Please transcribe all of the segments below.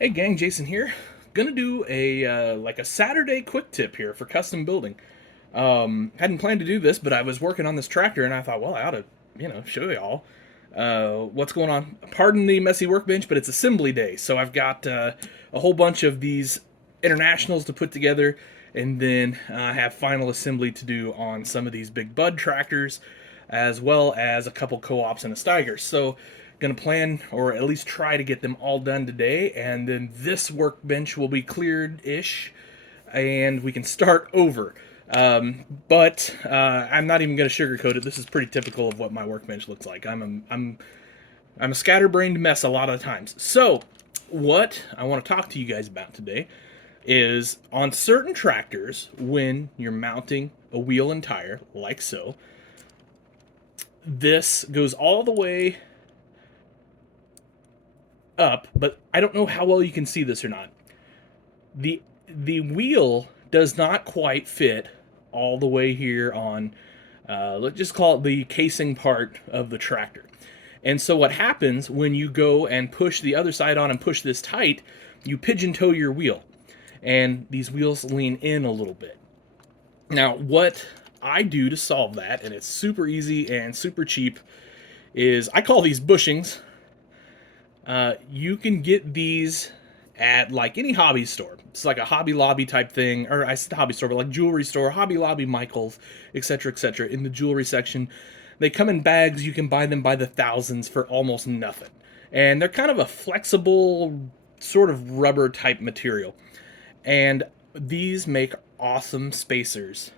Hey gang, Jason here. Gonna do a like a Saturday quick tip here for custom building. Hadn't planned to do this, but I was working on this tractor and I thought, well, I ought to, show y'all what's going on. Pardon the messy workbench, but it's assembly day, so I've got a whole bunch of these internationals to put together, and then I have final assembly to do on some of these big bud tractors, as well as a couple co-ops and a Steiger. So going to plan, or at least try to get them all done today, and then this workbench will be cleared-ish, and we can start over. But I'm not even going to sugarcoat it. This is pretty typical of what my workbench looks like. I'm a scatterbrained mess a lot of the times. So what I want to talk to you guys about today is on certain tractors, when you're mounting a wheel and tire like so, this goes all the way up, but I don't know how well you can see this or not. The wheel does not quite fit all the way here on, let's just call it the casing part of the tractor. And so what happens when you go and push the other side on and push this tight, you pigeon toe your wheel, and these wheels lean in a little bit. Now, what I do to solve that, and it's super easy and super cheap, is I call these bushings. You can get these at like any hobby store. It's like a Hobby Lobby type thing, or I said hobby store, but like jewelry store, Hobby Lobby, Michaels, etc., etc. In the jewelry section, they come in bags. You can buy them by the thousands for almost nothing, and they're kind of a flexible, sort of rubber type material. And these make awesome spacers,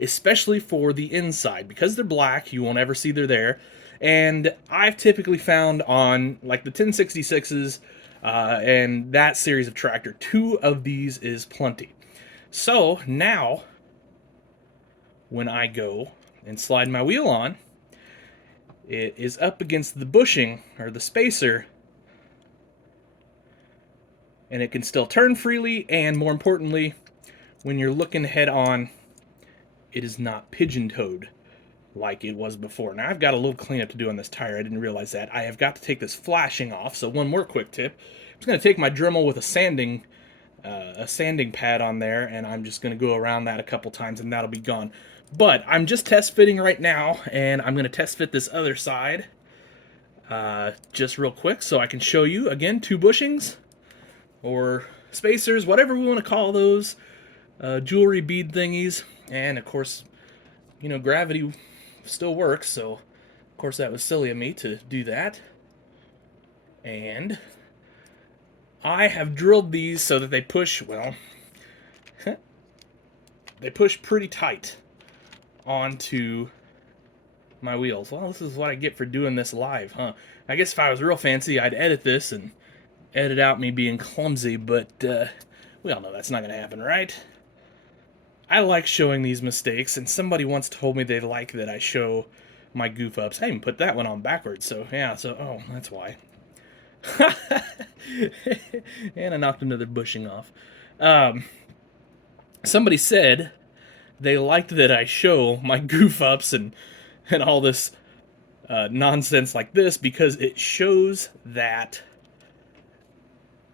especially for the inside. Because they're black, you won't ever see they're there. And I've typically found on like the 1066s and that series of tractor, two of these is plenty. So now, when I go and slide my wheel on, it is up against the bushing or the spacer, and it can still turn freely, and more importantly, when you're looking head on, it is not pigeon toed like it was before. Now I've got a little cleanup to do on this tire. I didn't realize that. I have got to take this flashing off. So one more quick tip. I'm just going to take my Dremel with a sanding pad on there, and I'm just going to go around that a couple times, and that'll be gone. But I'm just test fitting right now, and I'm going to test fit this other side just real quick so I can show you, again, two bushings or spacers, whatever we want to call those, jewelry bead thingies, and of course, gravity still works, so of course that was silly of me to do that. And I have drilled these so that they push, well, they push pretty tight onto my wheels. Well, this is what I get for doing this live, huh? I guess if I was real fancy, I'd edit this and edit out me being clumsy, but we all know that's not going to happen, right? I like showing these mistakes, and somebody once told me they like that I show my goof ups. I even put that one on backwards, so yeah, oh, that's why. And I knocked another bushing off. Somebody said they liked that I show my goof ups and all this nonsense like this because it shows that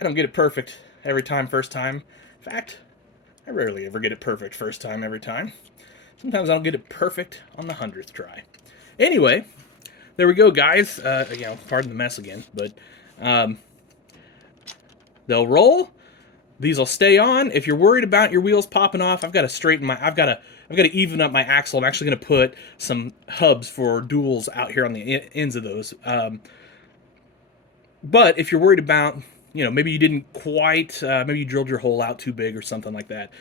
I don't get it perfect every time, first time. In fact, I rarely ever get it perfect first time every time. Sometimes I don't get it perfect on the 100th try. Anyway, there we go, guys. Pardon the mess again, but they'll roll. These will stay on. If you're worried about your wheels popping off, I've got to straighten my. I've got to even up my axle. I'm actually going to put some hubs for duals out here on the ends of those. But if you're worried about, maybe you didn't quite, maybe you drilled your hole out too big or something like that,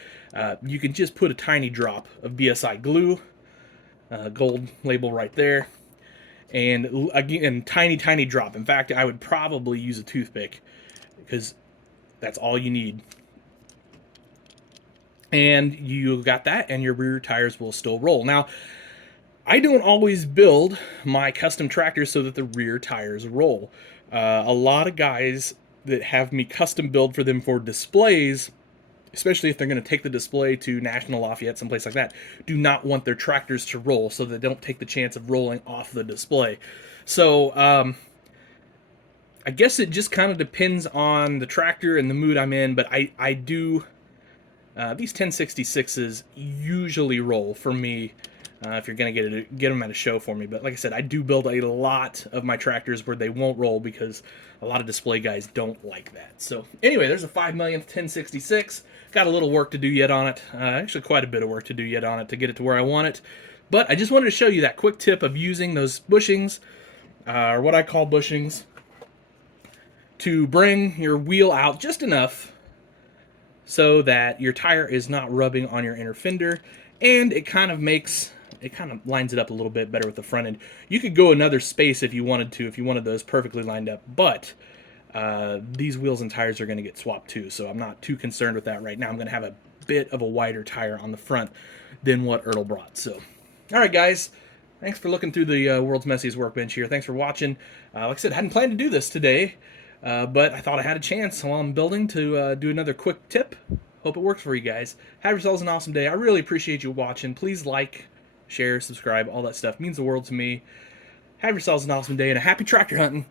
you can just put a tiny drop of BSI glue, gold label right there, and again, tiny drop. In fact, I would probably use a toothpick because that's all you need. And you got that, and your rear tires will still roll. Now, I don't always build my custom tractors so that the rear tires roll. A lot of guys that have me custom build for them for displays, especially if they're going to take the display to National Lafayette, someplace like that, do not want their tractors to roll, so they don't take the chance of rolling off the display. So I guess it just kind of depends on the tractor and the mood I'm in, but I do these 1066s usually roll for me. If you're gonna get them at a show for me, but like I said, I do build a lot of my tractors where they won't roll because a lot of display guys don't like that. So anyway, there's a 5 millionth 1066. Got a little work to do yet on it. Actually, quite a bit of work to do yet on it to get it to where I want it. But I just wanted to show you that quick tip of using those bushings, or what I call bushings, to bring your wheel out just enough so that your tire is not rubbing on your inner fender, and it kind of lines it up a little bit better with the front end. You could go another space if you wanted to, if you wanted those perfectly lined up, but these wheels and tires are going to get swapped too, so I'm not too concerned with that right now. I'm going to have a bit of a wider tire on the front than what Ertl brought. So, all right, guys, thanks for looking through the world's messiest workbench here. Thanks for watching. Like I said, hadn't planned to do this today, but I thought I had a chance while I'm building to do another quick tip. Hope it works for you guys. Have yourselves an awesome day. I really appreciate you watching. Please like, share, subscribe, all that stuff. It means the world to me. Have yourselves an awesome day and a happy tractor hunting.